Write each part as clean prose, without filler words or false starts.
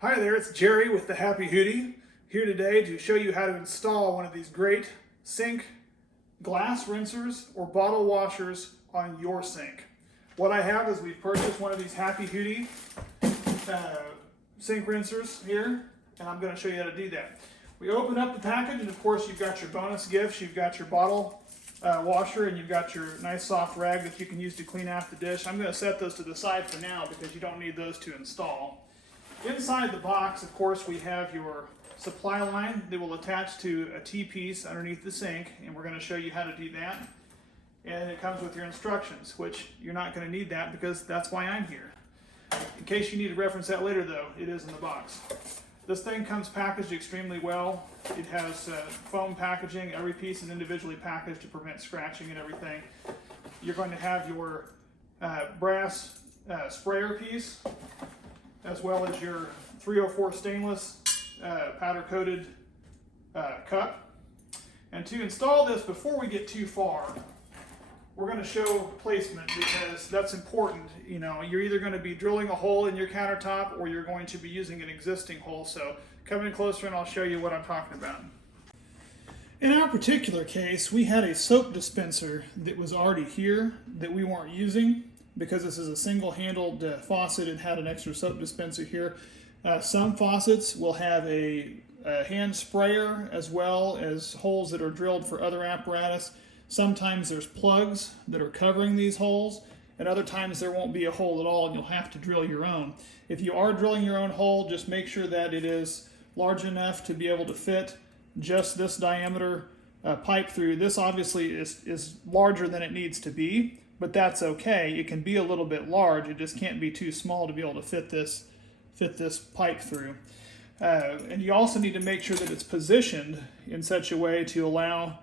Hi there, it's Jerry with the Happy Hootie, here today to show you how to install one of these great sink glass rinsers or bottle washers on your sink. What I have is we've purchased one of these Happy Hootie sink rinsers here, and I'm going to show you how to do that. We open up the package, and of course you've got your bonus gifts. You've got your bottle washer, and you've got your nice soft rag that you can use to clean out the dish. I'm going to set those to the side for now because you don't need those to install. Inside the box, of course, we have your supply line that will attach to a T-piece underneath the sink, and we're going to show you how to do that. And it comes with your instructions, which you're not going to need that because that's why I'm here. In case you need to reference that later, though, it is in the box. This thing comes packaged extremely well. It has foam packaging. Every piece is individually packaged to prevent scratching and everything. You're going to have your brass sprayer piece, as well as your 304 stainless powder coated cup. And to install this, before we get too far, we're going to show placement because that's important. You know, you're either going to be drilling a hole in your countertop or you're going to be using an existing hole. So come in closer and I'll show you what I'm talking about. In our particular case, we had a soap dispenser that was already here that we weren't using. Because this is a single-handled faucet, it had an extra soap dispenser here. Some faucets will have a hand sprayer as well as holes that are drilled for other apparatus. Sometimes there's plugs that are covering these holes, and other times there won't be a hole at all and you'll have to drill your own. If you are drilling your own hole, just make sure that it is large enough to be able to fit just this diameter pipe through. This obviously is larger than it needs to be, but that's okay. It can be a little bit large. It just can't be too small to be able to fit this pipe through. And you also need to make sure that it's positioned in such a way to allow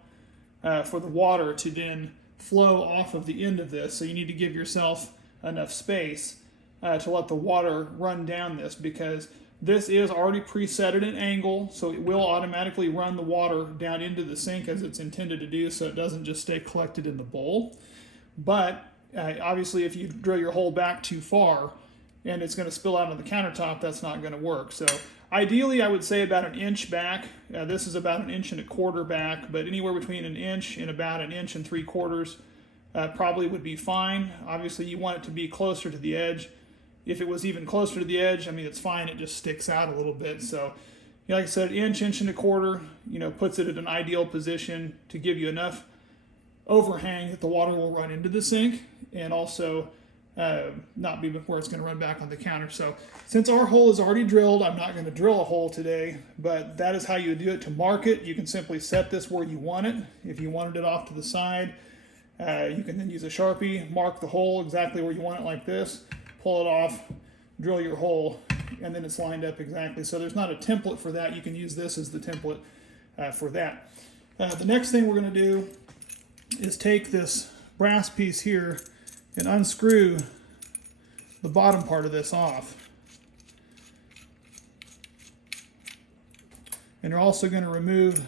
for the water to then flow off of the end of this. So you need to give yourself enough space to let the water run down this, because this is already preset at an angle, so it will automatically run the water down into the sink as it's intended to do, so it doesn't just stay collected in the bowl. But obviously if you drill your hole back too far and it's going to spill out on the countertop, that's not going to work. So ideally I would say about an inch back. This is about 1.25 inches back, but anywhere between 1 inch and about 1.75 inches probably would be fine. Obviously you want it to be closer to the edge. If it was even closer to the edge, I mean, it's fine, it just sticks out a little bit. So like I said, 1 inch, 1.25 inches, puts it at an ideal position to give you enough overhang that the water will run into the sink and also not be where it's going to run back on the counter. So since our hole is already drilled, I'm not going to drill a hole today, but that is how you do it. To mark it, you can simply set this where you want it. If you wanted it off to the side, you can then use a Sharpie, mark the hole exactly where you want it like this, pull it off, drill your hole, and then it's lined up exactly. So there's not a template for that. You can use this as the template for that. The next thing we're going to do is take this brass piece here and unscrew the bottom part of this off. And you're also going to remove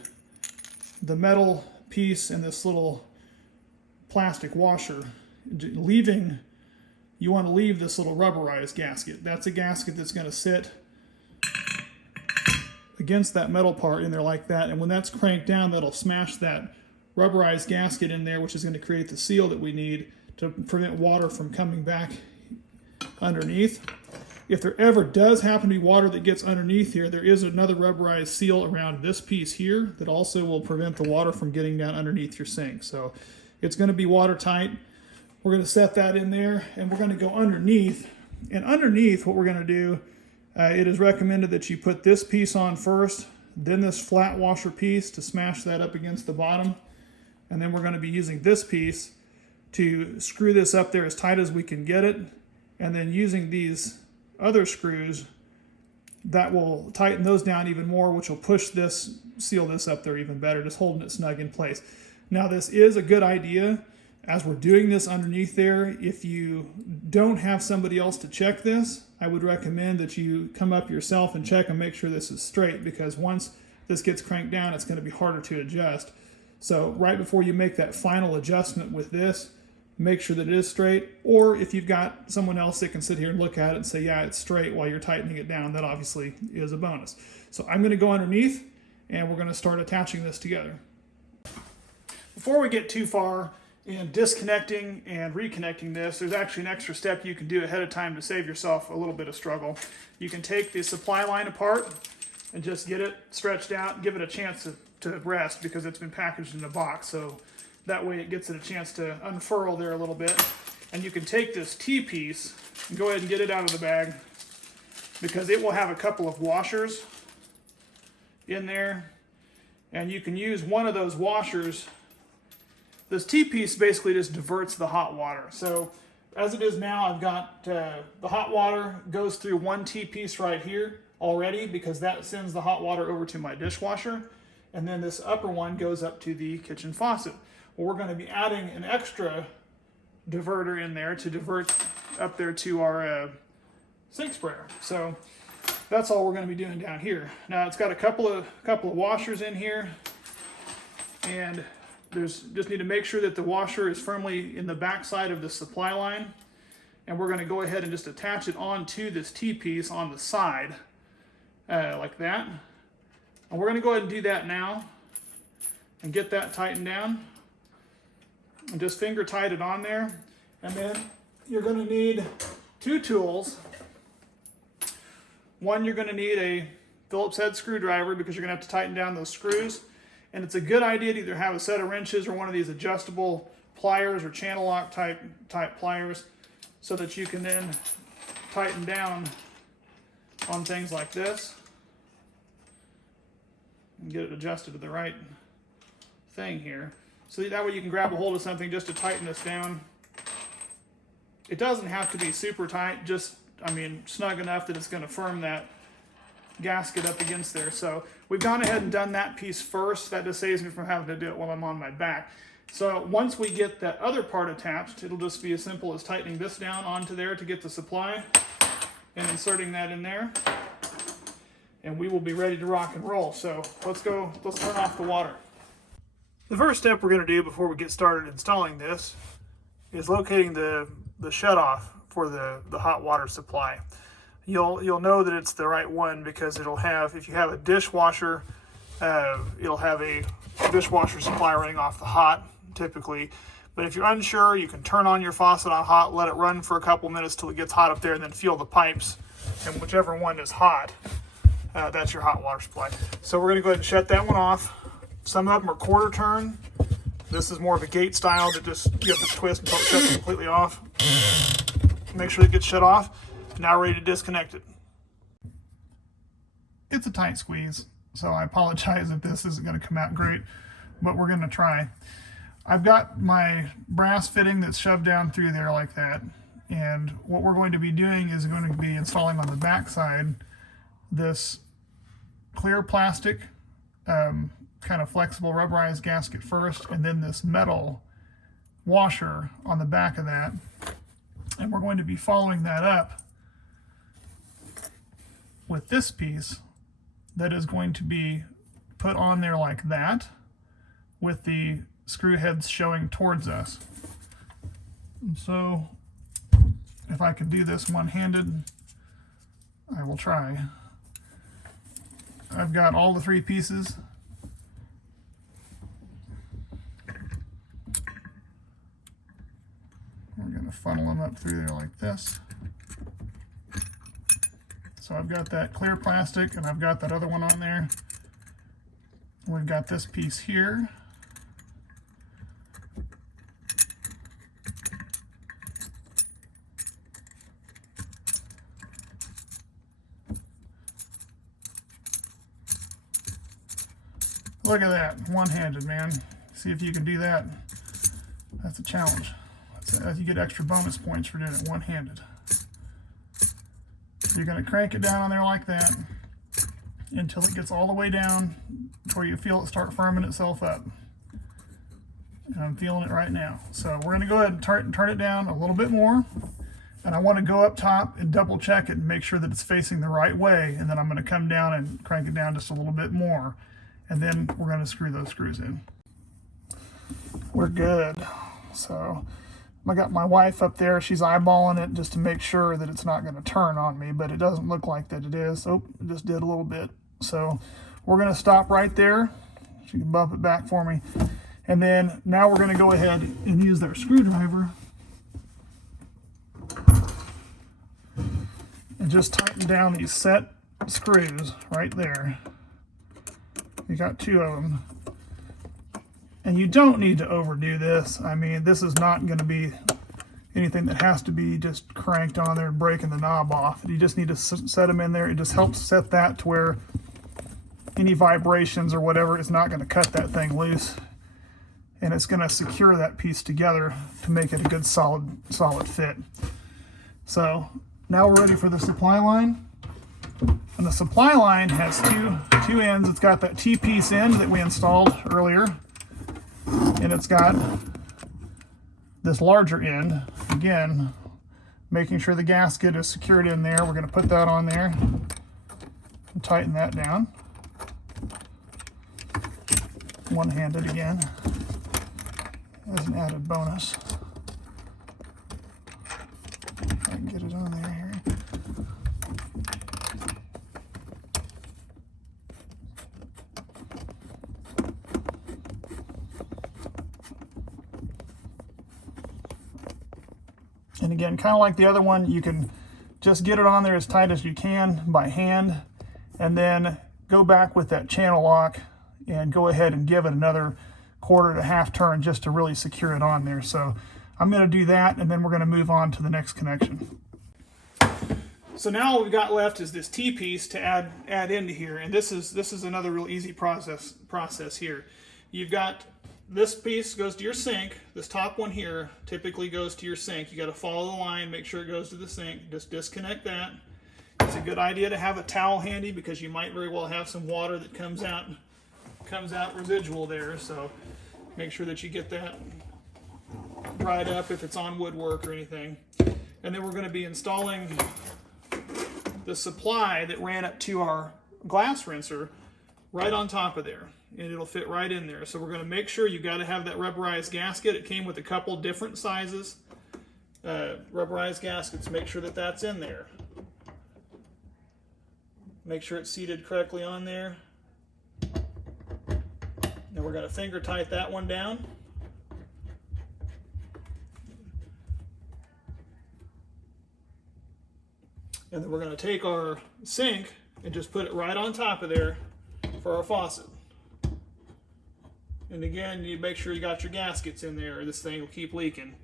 the metal piece and this little plastic washer, you want to leave this little rubberized gasket. That's a gasket that's going to sit against that metal part in there like that, and when that's cranked down, that'll smash that rubberized gasket in there, which is going to create the seal that we need to prevent water from coming back underneath. If there ever does happen to be water that gets underneath here, there is another rubberized seal around this piece here that also will prevent the water from getting down underneath your sink. So it's going to be watertight. We're going to set that in there, and we're going to go underneath. And underneath, what we're going to do, it is recommended that you put this piece on first, then this flat washer piece to smash that up against the bottom. And then we're going to be using this piece to screw this up there as tight as we can get it. And then using these other screws, that will tighten those down even more, which will push this, seal this up there even better, just holding it snug in place. Now this is a good idea as we're doing this underneath there. If you don't have somebody else to check this, I would recommend that you come up yourself and check and make sure this is straight, because once this gets cranked down, it's going to be harder to adjust. So right before you make that final adjustment with this, make sure that it is straight, or if you've got someone else that can sit here and look at it and say, yeah, it's straight while you're tightening it down, that obviously is a bonus. So I'm going to go underneath and we're going to start attaching this together. Before we get too far in disconnecting and reconnecting this, there's actually an extra step you can do ahead of time to save yourself a little bit of struggle. You can take the supply line apart and just get it stretched out and give it a chance to rest, because it's been packaged in a box. So that way it gets it a chance to unfurl there a little bit. And you can take this T-piece and go ahead and get it out of the bag, because it will have a couple of washers in there. And you can use one of those washers. This T-piece basically just diverts the hot water. So as it is now, I've got the hot water goes through one T-piece right here already, because that sends the hot water over to my dishwasher. And then this upper one goes up to the kitchen faucet. Well, we're going to be adding an extra diverter in there to divert up there to our sink sprayer. So that's all we're going to be doing down here. Now it's got a couple of washers in here, and just need to make sure that the washer is firmly in the back side of the supply line. And we're going to go ahead and just attach it onto this T-piece on the side, like that. And we're going to go ahead and do that now and get that tightened down. And just finger tight it on there. And then you're going to need two tools. One, you're going to need a Phillips head screwdriver, because you're going to have to tighten down those screws. And it's a good idea to either have a set of wrenches or one of these adjustable pliers or channel lock type pliers, so that you can then tighten down on things like this and get it adjusted to the right thing here. So that way you can grab a hold of something just to tighten this down. It doesn't have to be super tight, just, snug enough that it's going to firm that gasket up against there. So we've gone ahead and done that piece first. That just saves me from having to do it while I'm on my back. So once we get that other part attached, it'll just be as simple as tightening this down onto there to get the supply and inserting that in there. And we will be ready to rock and roll. So let's turn off the water. The first step we're going to do before we get started installing this is locating the shutoff for the hot water supply. You'll know that it's the right one, because it'll have, if you have a dishwasher, it'll have a dishwasher supply running off the hot typically. But if you're unsure, you can turn on your faucet on hot, let it run for a couple minutes till it gets hot up there, and then feel the pipes, and whichever one is hot, that's your hot water supply. So we're going to go ahead and shut that one off. Some of them are quarter turn. This is more of a gate style that just you have to twist until it shuts completely off. Make sure it gets shut off. Now ready to disconnect it. It's a tight squeeze, so I apologize if this isn't going to come out great, but we're going to try. I've got my brass fitting that's shoved down through there like that, and what we're going to be doing is going to be installing on the back side this clear plastic kind of flexible rubberized gasket first, and then this metal washer on the back of that. And we're going to be following that up with this piece that is going to be put on there like that, with the screw heads showing towards us. And so if I can do this one-handed, I will try. I've got all the three pieces. We're going to funnel them up through there like this. So I've got that clear plastic, and I've got that other one on there. We've got this piece here. Look at that, one-handed, man. See if you can do that. That's a challenge. You get extra bonus points for doing it one-handed. You're going to crank it down on there like that until it gets all the way down to where you feel it start firming itself up. And I'm feeling it right now. So we're going to go ahead and turn it down a little bit more. And I want to go up top and double check it and make sure that it's facing the right way. And then I'm going to come down and crank it down just a little bit more. And then we're going to screw those screws in. We're good. So I got my wife up there. She's eyeballing it just to make sure that it's not going to turn on me, but it doesn't look like that it is. Oh, it just did a little bit. So we're going to stop right there. She can bump it back for me. And then now we're going to go ahead and use our screwdriver and just tighten down these set screws right there. You got 2 of them. And you don't need to overdo this. I mean, this is not going to be anything that has to be just cranked on there and breaking the knob off. You just need to set them in there. It just helps set that to where any vibrations or whatever is not going to cut that thing loose. And it's going to secure that piece together to make it a good solid fit. So now we're ready for the supply line. And the supply line has two ends. It's got that T-piece end that we installed earlier. And it's got this larger end. Again, making sure the gasket is secured in there. We're going to put that on there and tighten that down. One-handed again as an added bonus. If I can get it on there here. And again, kind of like the other one, you can just get it on there as tight as you can by hand, and then go back with that channel lock and go ahead and give it another 1/4 to 1/2 turn just to really secure it on there. So I'm going to do that, and then we're going to move on to the next connection. So now what we've got left is this T-piece to add into here, and this is another real easy process here. You've got this piece goes to your sink. This top one here typically goes to your sink. You got to follow the line, make sure it goes to the sink. Just disconnect that. It's a good idea to have a towel handy because you might very well have some water that comes out residual there. So make sure that you get that dried up if it's on woodwork or anything. And then we're going to be installing the supply that ran up to our glass rinser right on top of there. And it'll fit right in there. So we're going to make sure you got to have that rubberized gasket. It came with a couple different sizes. Rubberized gaskets, make sure that that's in there. Make sure it's seated correctly on there. Then we're going to finger tight that one down. And then we're going to take our sink and just put it right on top of there for our faucet. And again, you make sure you got your gaskets in there or this thing will keep leaking.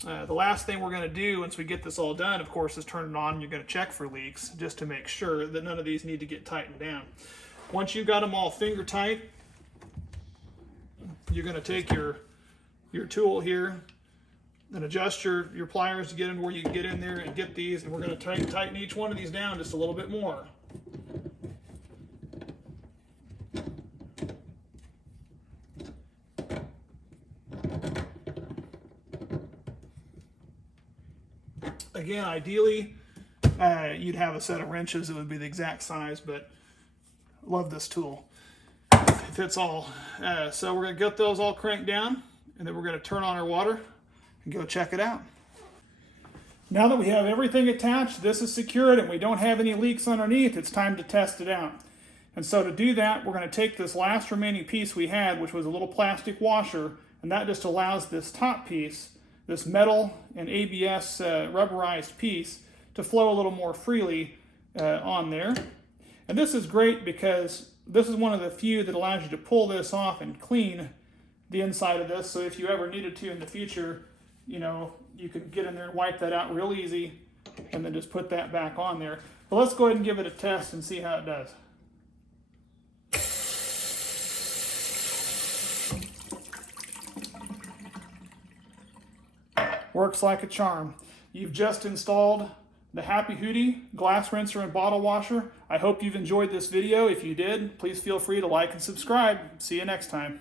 The last thing we're going to do once we get this all done, of course, is turn it on. You're going to check for leaks just to make sure that none of these need to get tightened down. Once you've got them all finger tight, you're going to take your tool here and adjust your pliers to get in where you can get in there and get these. And we're going to tighten each one of these down just a little bit more. Again, ideally, you'd have a set of wrenches that would be the exact size, but love this tool. It fits all. So we're going to get those all cranked down, and then we're going to turn on our water and go check it out. Now that we have everything attached, this is secured, and we don't have any leaks underneath, it's time to test it out. And so to do that, we're going to take this last remaining piece we had, which was a little plastic washer, and that just allows this top piece, this metal and ABS rubberized piece, to flow a little more freely on there. And this is great because this is one of the few that allows you to pull this off and clean the inside of this. So if you ever needed to in the future, you know, you could get in there and wipe that out real easy and then just put that back on there. But let's go ahead and give it a test and see how it does. Works like a charm. You've just installed the Happy Hootie glass rinser and bottle washer. I hope you've enjoyed this video. If you did, please feel free to like and subscribe. See you next time.